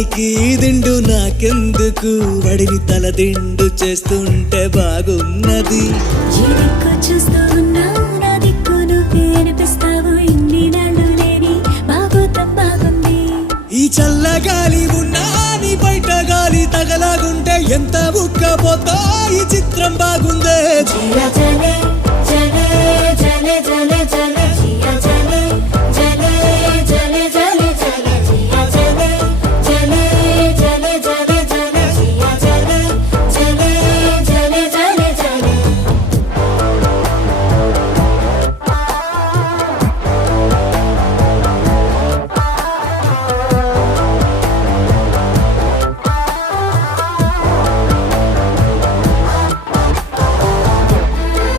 దీనికి దిండు నాకెందుకు వడిని తల దిండు చేస్తుంటే బాగున్నది చూస్తూ ఉన్నావు నా దిక్కు నువ్వే అనిపిస్తావు ఇన్ని నాళ్ళు లేని బాగోతం బాగుంది ఈ చల్లగాలి ఉన్నా నీ బయట గాలి తగలాగుంటే ఎంత ఉక్కపోతా ఈ చిత్రం బాగుందే